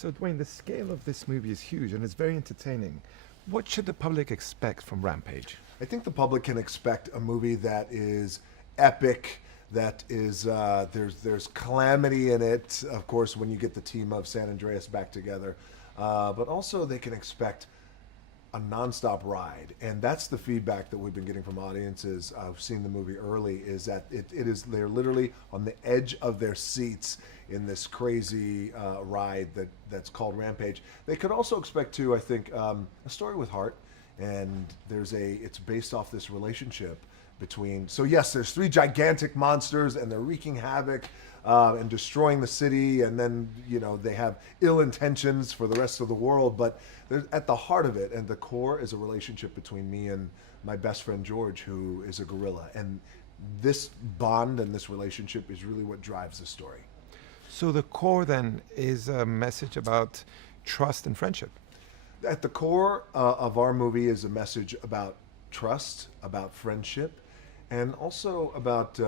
So, Dwayne, the scale of this movie is huge and it's very entertaining. What should the public expect from Rampage? I think the public can expect a movie that is epic, that is there's calamity in it. Of course, when you get the team of San Andreas back together, but also they can expect a nonstop ride, and that's the feedback that we've been getting from audiences of seeing the movie early. Is that it is they're literally on the edge of their seats in this crazy ride that's called Rampage. They could also expect to, I think, a story with heart, and it's based off this relationship between. So yes, there's three gigantic monsters, and they're wreaking havoc and destroying the city, and then they have ill intentions for the rest of the world. But at the heart of it and the core is a relationship between me and my best friend George, who is a gorilla, and this bond and this relationship is really what drives the story. So the core then is a message about trust and friendship. At the core of our movie is a message about trust, about friendship, and also about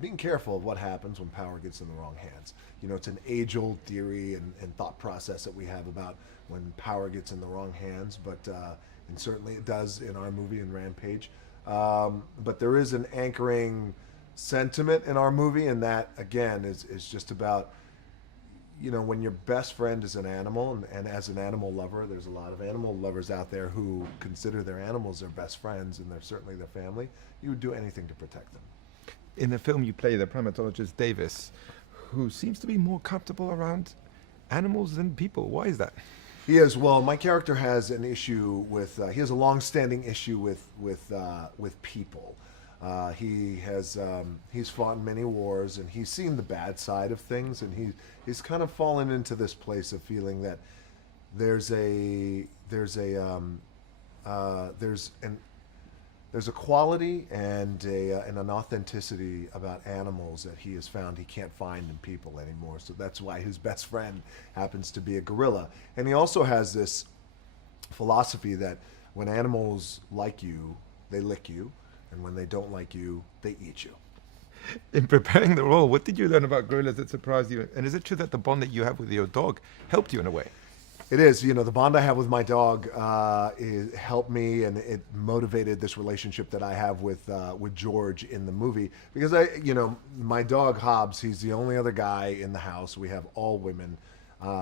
being careful of what happens when power gets in the wrong hands. It's an age-old theory and thought process that we have about when power gets in the wrong hands, and certainly it does in our movie in Rampage. But there is an anchoring sentiment in our movie, and that, again, is just about, when your best friend is an animal, and as an animal lover, there's a lot of animal lovers out there who consider their animals their best friends, and they're certainly their family. You would do anything to protect them. In the film, you play the primatologist Davis, who seems to be more comfortable around animals than people. Why is that? He is. Well, my character has an issue with. He has a long-standing issue with people. He's fought in many wars, and he's seen the bad side of things, and he's kind of fallen into this place of feeling that there's a quality and an authenticity about animals that he has found he can't find in people anymore. So that's why his best friend happens to be a gorilla. And he also has this philosophy that when animals like you, they lick you, and when they don't like you, they eat you. In preparing the role, what did you learn about gorillas that surprised you? And is it true that the bond that you have with your dog helped you in a way? It is. The bond I have with my dog helped me, and it motivated this relationship that I have with George in the movie. Because my dog Hobbs, he's the only other guy in the house. We have all women.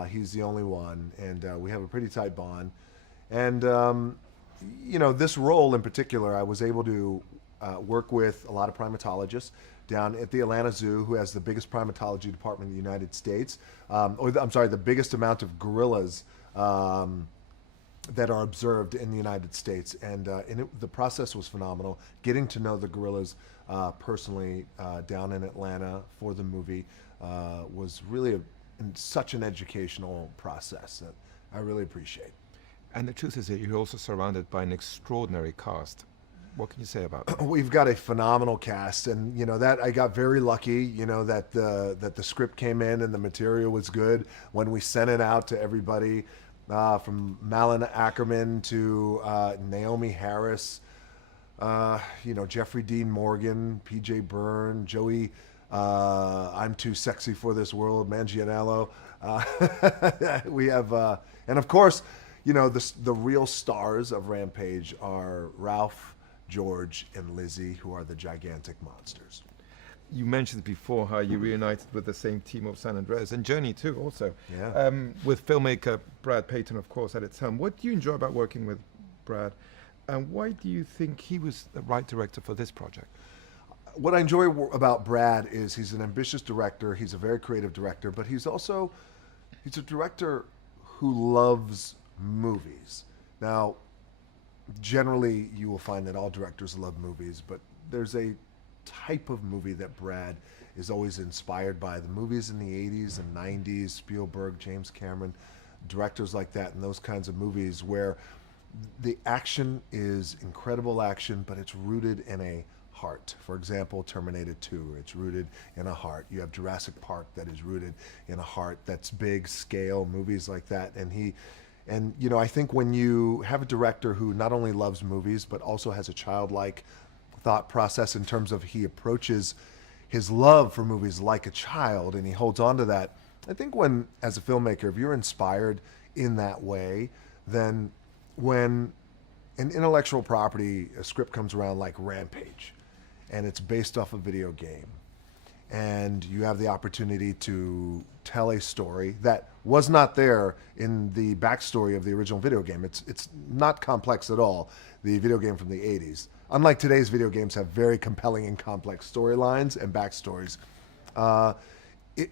He's the only one, and we have a pretty tight bond. And this role in particular, I was able to work with a lot of primatologists down at the Atlanta Zoo, who has the biggest primatology department in the United States, the biggest amount of gorillas that are observed in the United States. And the process was phenomenal. Getting to know the gorillas personally down in Atlanta for the movie was really such an educational process that I really appreciate. And the truth is that you're also surrounded by an extraordinary cast. What can you say about that? We've got a phenomenal cast, and that I got very lucky. That the script came in and the material was good when we sent it out to everybody, from Malin Ackerman to Naomi Harris, Jeffrey Dean Morgan, P.J. Byrne, Joey. I'm too sexy for this world, Manganiello. We have, and of course, the real stars of Rampage are Ralph, George, and Lizzie, who are the gigantic monsters. You mentioned before how you reunited with the same team of San Andreas, and Journey too, also. Yeah. With filmmaker Brad Peyton, of course, at its helm. What do you enjoy about working with Brad, and why do you think he was the right director for this project? What I enjoy about Brad is he's an ambitious director. He's a very creative director, but he's a director who loves movies. Now, generally, you will find that all directors love movies, but there's a type of movie that Brad is always inspired by. The movies in the 80s and 90s, Spielberg, James Cameron, directors like that, and those kinds of movies where the action is incredible action, but it's rooted in a heart. For example, Terminator 2, it's rooted in a heart. You have Jurassic Park that is rooted in a heart. That's big scale movies like that. And I think when you have a director who not only loves movies, but also has a childlike thought process in terms of he approaches his love for movies like a child, and he holds on to that, I think when, as a filmmaker, if you're inspired in that way, then when an intellectual property, a script comes around like Rampage, and it's based off a video game, and you have the opportunity to tell a story that was not there in the backstory of the original video game. It's not complex at all, the video game from the 80s. Unlike today's video games have very compelling and complex storylines and backstories.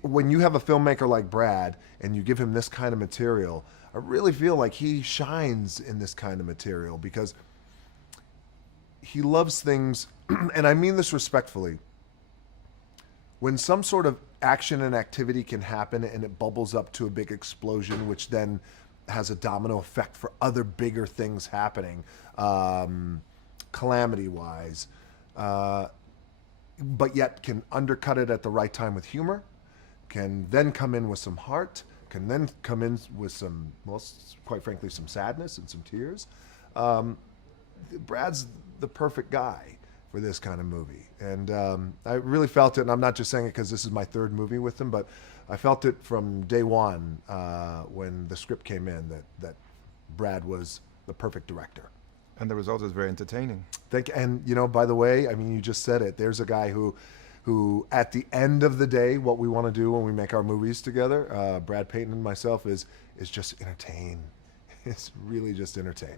When you have a filmmaker like Brad and you give him this kind of material, I really feel like he shines in this kind of material because he loves things, and I mean this respectfully. When some sort of action and activity can happen and it bubbles up to a big explosion, which then has a domino effect for other bigger things happening, calamity-wise, but yet can undercut it at the right time with humor, can then come in with some heart, can then come in with some, well, quite frankly, some sadness and some tears. Brad's the perfect guy for this kind of movie. And I really felt it, and I'm not just saying it because this is my third movie with him, but I felt it from day one when the script came in that Brad was the perfect director. And the result is very entertaining. And, you know, by the way, I mean, you just said it. There's a guy who at the end of the day, what we want to do when we make our movies together, Brad Peyton and myself, is just entertain. It's really just entertain.